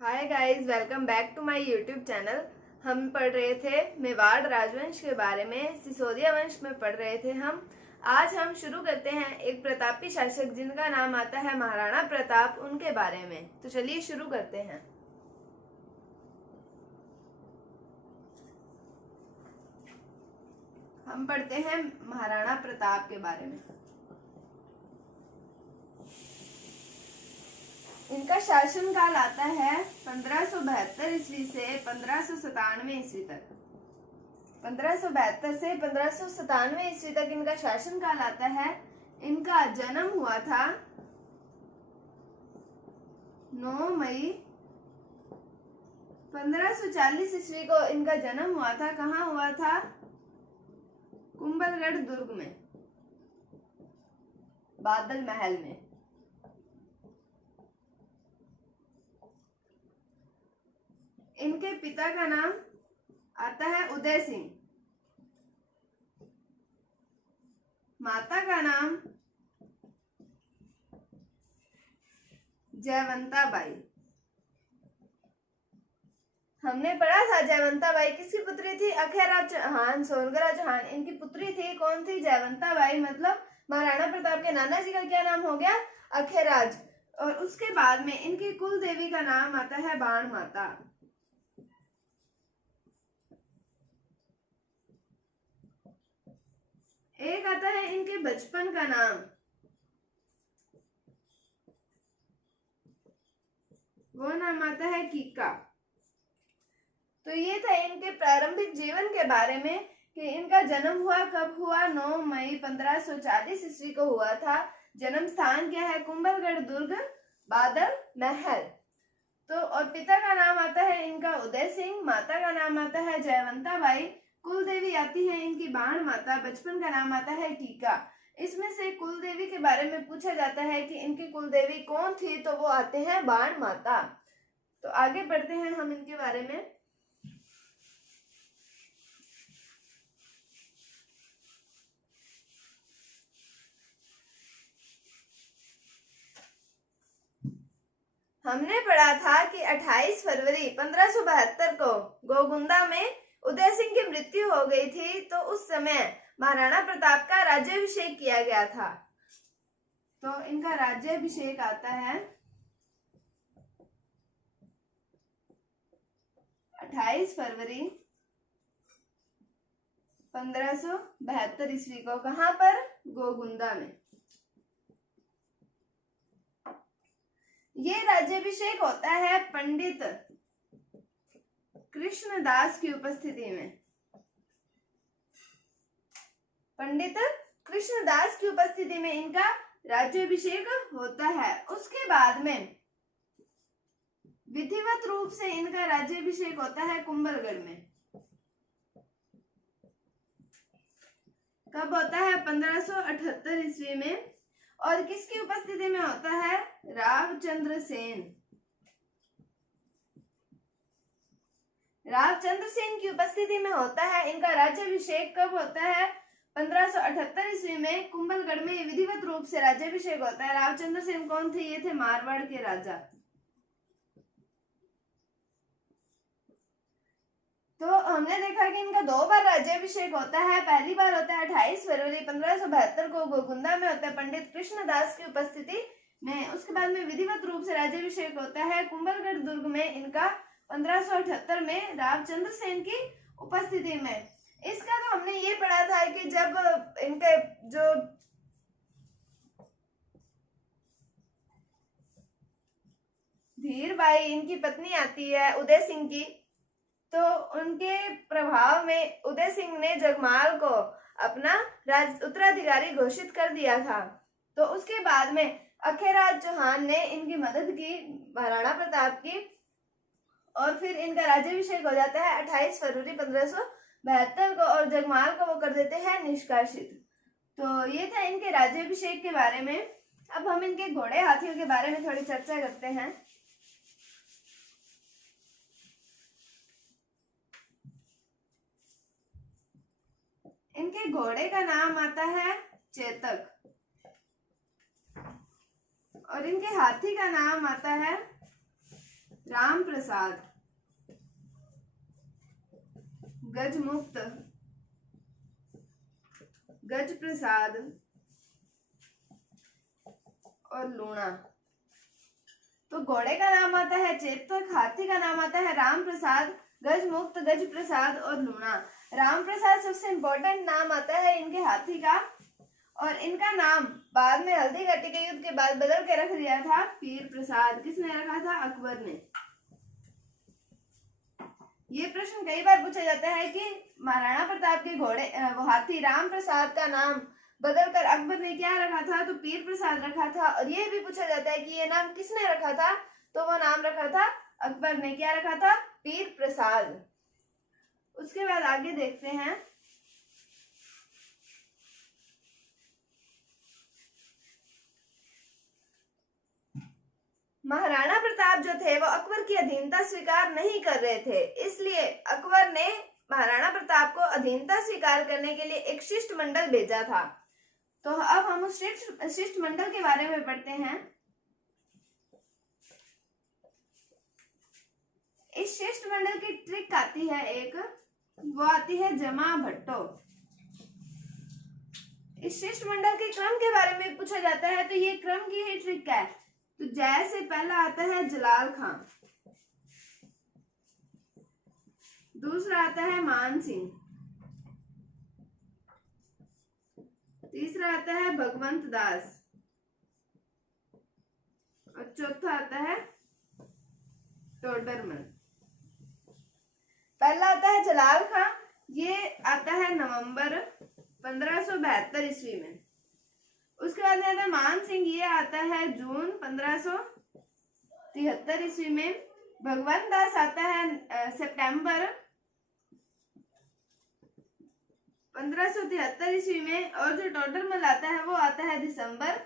Hi guys, welcome back to my YouTube channel. हम पढ़ रहे थे मेवाड़ राजवंश के बारे में, सिसोदिया वंश में पढ़ रहे थे हम। आज हम शुरू करते हैं एक प्रतापी शासक जिनका नाम आता है महाराणा प्रताप, उनके बारे में। तो चलिए शुरू करते हैं। हम पढ़ते हैं महाराणा प्रताप के बारे में। इनका शासनकाल आता है 1572 ईस्वी से 1597 ईस्वी तक। 1572 से 1597 ईस्वी तक इनका शासनकाल आता है। इनका जन्म हुआ था 9 मई 1540 ईस्वी को। इनका जन्म हुआ था, कहाँ हुआ था? कुंभलगढ़ दुर्ग में, बादल महल में। इनके पिता का नाम आता है उदय सिंह, माता का नाम जयवंता बाई। हमने पढ़ा था जयवंता बाई किसकी पुत्री थी? अखेराज चौहान, सोनगरा चौहान इनकी पुत्री थी। कौन थी? जयवंता बाई। मतलब महाराणा प्रताप के नाना जी का क्या नाम हो गया? अखेराज। और उसके बाद में इनकी कुल देवी का नाम आता है बाण माता। एक आता है इनके बचपन का नाम, वो नाम आता है कीका। तो ये था इनके प्रारंभिक जीवन के बारे में कि इनका जन्म हुआ कब हुआ? 9 मई 1540 ईस्वी को हुआ था। जन्म स्थान क्या है? कुंभलगढ़ दुर्ग, बादल महल। तो और पिता का नाम आता है इनका उदय सिंह, माता का नाम आता है जयवंता बाई, कुल देवी आती है इनकी बाण माता, बचपन का नाम आता है टीका। इसमें से कुल देवी के बारे में पूछा जाता है कि इनकी कुल देवी कौन थी, तो वो आते हैं बाण माता। तो आगे बढ़ते हैं हम इनके बारे में। हमने पढ़ा था कि 28 फरवरी 1572 को गोगुंदा में उदय सिंह की मृत्यु हो गई थी। तो उस समय महाराणा प्रताप का राज्याभिषेक किया गया था। तो इनका राज्याभिषेक आता है 28 फरवरी 1572 ईस्वी को। कहां पर? गोगुंदा में। ये राज्याभिषेक होता है पंडित कृष्णदास की उपस्थिति में। पंडित कृष्णदास की उपस्थिति में इनका राज्याभिषेक होता है। उसके बाद में विधिवत रूप से इनका राज्याभिषेक होता है कुंभलगढ़ में। कब होता है? 1578 ईस्वी में। और किसकी उपस्थिति में होता है? रावचंद्र सेन। रावचंद्र सेन की उपस्थिति में होता है। इनका राज्याभिषेक कब होता है? 1578 ईस्वी में कुंभलगढ़ में विधिवत रूप से राज्याभिषेक होता है। रावचंद्र सेन कौन थे? ये थे मारवाड़ के राजा। तो हमने देखा कि इनका 2 बार राज्याभिषेक होता है। पहली बार होता है 28 फरवरी 1572 को गोगुंदा में होता है पंडित कृष्णदास की उपस्थिति में। उसके बाद में विधिवत रूप से राज्याभिषेक होता है कुंभलगढ़ दुर्ग में इनका 1578 में रावचंद्र सेन की उपस्थिति में। इसका तो हमने ये पढ़ा था कि जब इनके जो धीरबाई इनकी पत्नी आती है उदय सिंह की, तो उनके प्रभाव में उदय सिंह ने जगमाल को अपना उत्तराधिकारी घोषित कर दिया था। तो उसके बाद में अखेराज चौहान ने इनकी मदद की, महाराणा प्रताप की, और फिर इनका राज्याभिषेक हो जाता है 28 फरवरी 1572 को, और जगमाल को वो कर देते हैं निष्कासित। तो ये था इनके राज्याभिषेक के बारे में। अब हम इनके घोड़े हाथियों के बारे में थोड़ी चर्चा करते हैं। इनके घोड़े का नाम आता है चेतक, और इनके हाथी का नाम आता है राम प्रसाद, गजमुक्त, गज प्रसाद और लूणा। तो घोड़े का नाम आता है चेतक, हाथी का नाम आता है राम प्रसाद, गजमुक्त, गज प्रसाद और लूणा। राम प्रसाद सबसे इंपॉर्टेंट नाम आता है इनके हाथी का, और इनका नाम बाद में हल्दी घाटी के युद्ध के बाद बदल के रख दिया था पीर प्रसाद। किसने रखा था? अकबर ने। ये प्रश्न कई बार पूछा जाता है कि महाराणा प्रताप के घोड़े वो हाथी राम प्रसाद का नाम बदलकर अकबर ने क्या रखा था? तो पीर प्रसाद रखा था। और ये भी पूछा जाता है कि ये नाम किसने रखा था? तो वो नाम रखा था अकबर ने। क्या रखा था? पीर प्रसाद। उसके बाद आगे देखते हैं। महाराणा प्रताप जो थे वो अकबर की अधीनता स्वीकार नहीं कर रहे थे, इसलिए अकबर ने महाराणा प्रताप को अधीनता स्वीकार करने के लिए एक शिष्टमंडल भेजा था। तो अब हम उस शिष्टमंडल के बारे में पढ़ते हैं। इस शिष्टमंडल की ट्रिक आती है एक, वो आती है जमा भट्टो। इस शिष्टमंडल के क्रम के बारे में पूछा जाता है, तो ये क्रम की ही ट्रिक है। तो जैसे पहला आता है जलाल खां, दूसरा आता है मान सिंह, तीसरा आता है भगवंत दास और चौथा आता है टोडरमल। पहला आता है जलाल खां, ये आता है नवंबर 1572 ईस्वी में। उसके बाद में आता है मान सिंह, ये आता है जून 1573 ईस्वी में। भगवंत दास आता है सितंबर 1573 ईस्वी में। और जो टोडरमल आता है वो आता है दिसंबर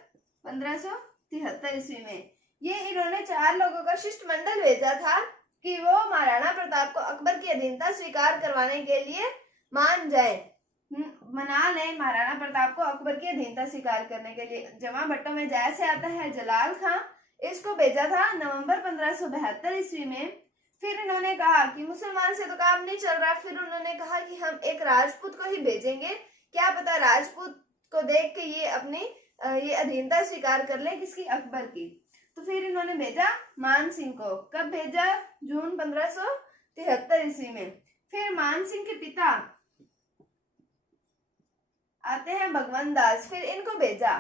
1573 ईस्वी में। ये इन्होंने 4 लोगों का शिष्टमंडल भेजा था कि वो महाराणा प्रताप को अकबर की अधीनता स्वीकार करवाने के लिए मान जाए, मना लें महाराणा प्रताप को अकबर की अधीनता स्वीकार करने के लिए। जमा भट्टो में जैसे आता है जलाल खां, इसको भेजा था नवंबर 1572 ईस्वी में। फिर इन्होंने कहा कि मुसलमान से तो काम नहीं चल रहा, फिर उन्होंने कहा कि हम एक राजपूत को ही भेजेंगे, क्या पता राजपूत को देख के ये अपनी ये अधीनता स्वीकार कर ले, किसकी? अकबर की। तो फिर इन्होंने भेजा मान सिंह को। कब भेजा? जून 1573 ईस्वी में। फिर मान सिंह के पिता आते हैं भगवंत दास, फिर इनको भेजा।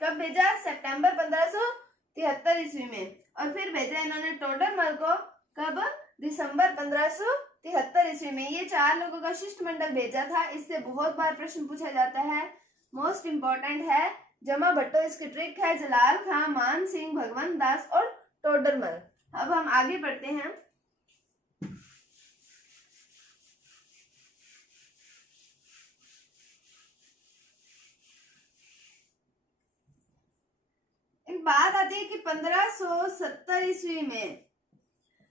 कब भेजा? सितंबर 1573 ईस्वी में। और फिर भेजा इन्होंने टोडरमल को, कब? दिसंबर 1573 ईस्वी में। ये 4 लोगों का शिष्टमंडल भेजा था। इससे बहुत बार प्रश्न पूछा जाता है, मोस्ट इंपॉर्टेंट है जमा भट्टो। इसकी ट्रिक है जलाल खां, मान सिंह, भगवंत दास और टोडरमल। अब हम आगे बढ़ते हैं। बात आती है कि 1570 ईस्वी में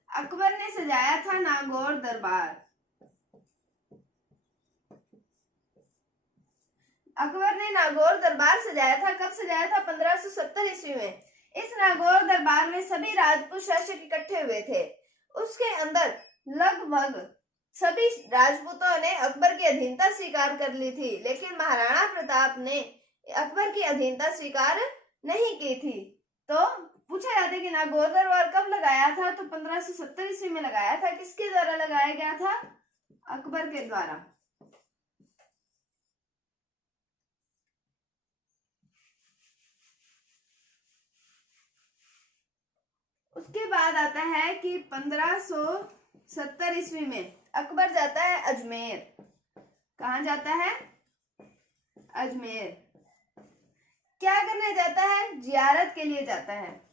अकबर ने सजाया था नागौर दरबार। अकबर ने नागौर दरबार सजाया था। कब सजाया था? 1570 ईस्वी में। इस नागौर दरबार में सभी राजपूत शासक इकट्ठे हुए थे। उसके अंदर लगभग सभी राजपूतों ने अकबर की अधीनता स्वीकार कर ली थी, लेकिन महाराणा प्रताप ने अकबर की अधीनता स्वीकार नहीं की थी। तो पूछा जाता है कि नागौर दरबार कब लगाया था? तो 1570 ईस्वी में लगाया था। किसके द्वारा लगाया गया था? अकबर के द्वारा। उसके बाद आता है कि 1570 ईस्वी में अकबर जाता है अजमेर। कहाँ जाता है? अजमेर। क्या करने जाता है? जियारत के लिए जाता है।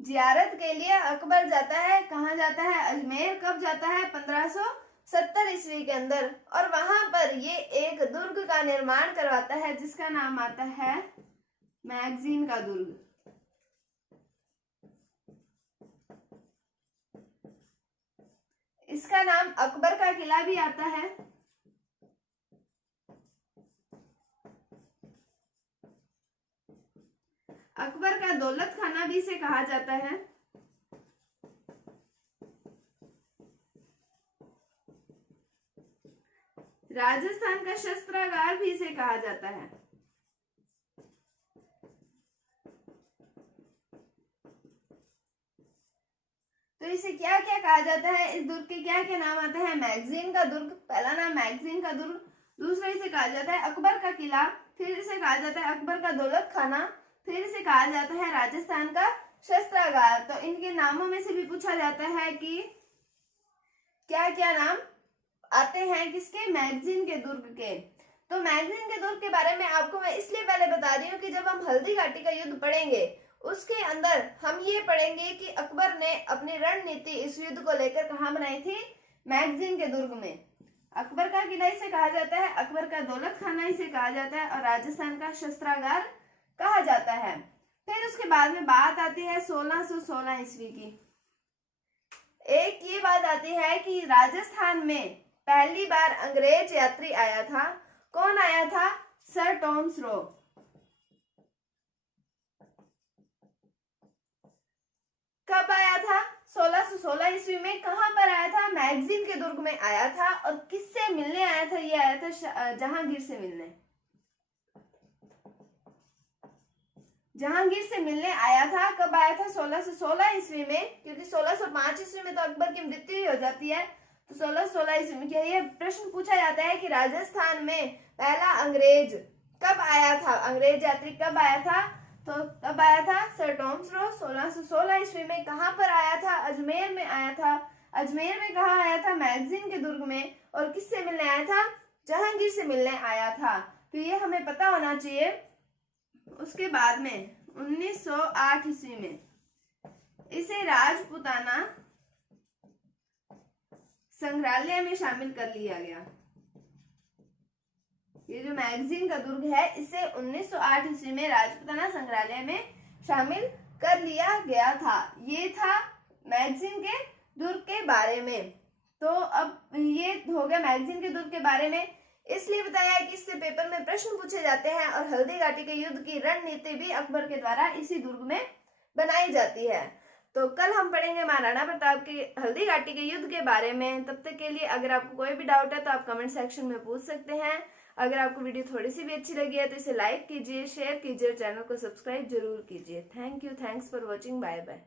जियारत के लिए अकबर जाता है। कहाँ जाता है? अजमेर। कब जाता है? 1570 ईस्वी के अंदर। और वहां पर ये एक दुर्ग का निर्माण करवाता है जिसका नाम आता है मैगजीन का दुर्ग। इसका नाम अकबर का किला भी आता है। अकबर का दौलत खाना भी इसे कहा जाता है। राजस्थान का शस्त्रागार भी इसे कहा जाता है। तो इसे क्या क्या कहा जाता है, इस दुर्ग के क्या क्या नाम आते हैं? मैगजीन का दुर्ग, पहला नाम मैगजीन का दुर्ग। दूसरा इसे कहा जाता है अकबर का किला, फिर इसे कहा जाता है अकबर का दौलत खाना, फिर इसे कहा जाता है राजस्थान का शस्त्रागार। तो इनके नामों में से भी पूछा जाता है कि क्या क्या नाम आते हैं किसके? मैगजीन के दुर्ग के। तो मैगजीन के दुर्ग के बारे में आपको मैं इसलिए पहले बता रही हूँ कि जब हम हल्दी घाटी का युद्ध पढ़ेंगे उसके अंदर हम ये पढ़ेंगे कि अकबर ने अपनी रणनीति इस युद्ध को लेकर कहाँ बनाई थी? मैगजीन के दुर्ग में। अकबर का किला इसे कहा जाता है, अकबर का दौलत खाना इसे कहा जाता है और राजस्थान का शस्त्रागार कहा जाता है। फिर उसके बाद में बात आती है 1616 ईस्वी की। एक ये बात आती है कि राजस्थान में पहली बार अंग्रेज यात्री आया था। कौन आया था? Sir Thomas Roe. कब आया था? 1616 ईस्वी में। कहां पर आया था? मैगजीन के दुर्ग में आया था। और किससे मिलने आया था? ये आया था जहांगीर से मिलने। जहांगीर से मिलने आया था। कब आया था? 1616 ईस्वी में, क्योंकि 1605 ईस्वी में तो अकबर की मृत्यु ही हो जाती है। तो 1616 ईस्वी में क्या ये प्रश्न पूछा जाता है कि राजस्थान में पहला अंग्रेज कब आया था? अंग्रेज यात्री कब आया था? तो कब आया था? सर टॉमस रो 1616 ईस्वी में। कहां पर आया था? अजमेर में आया था। अजमेर में कहा आया था? मैगजीन के दुर्ग में। और किससे मिलने आया था? जहांगीर से मिलने आया था। तो ये हमें पता होना चाहिए। उसके बाद में 1908 ईस्वी में इसे राजपुताना संग्रहालय में शामिल कर लिया गया। ये जो मैगजीन का दुर्ग है इसे 1908 ईस्वी में राजपुताना संग्रहालय में शामिल कर लिया गया था। ये था मैगजीन के दुर्ग के बारे में। तो अब ये हो गया मैगजीन के दुर्ग के बारे में। इसलिए बताया कि इससे पेपर में प्रश्न पूछे जाते हैं और हल्दी घाटी के युद्ध की रणनीति भी अकबर के द्वारा इसी दुर्ग में बनाई जाती है। तो कल हम पढ़ेंगे महाराणा प्रताप के हल्दी घाटी के युद्ध के बारे में। तब तक के लिए अगर आपको कोई भी डाउट है तो आप कमेंट सेक्शन में पूछ सकते हैं। अगर आपको वीडियो थोड़ी सी भी अच्छी लगी है तो इसे लाइक कीजिए, शेयर कीजिए और चैनल को सब्सक्राइब जरूर कीजिए। Thank you, thanks for watching, bye bye.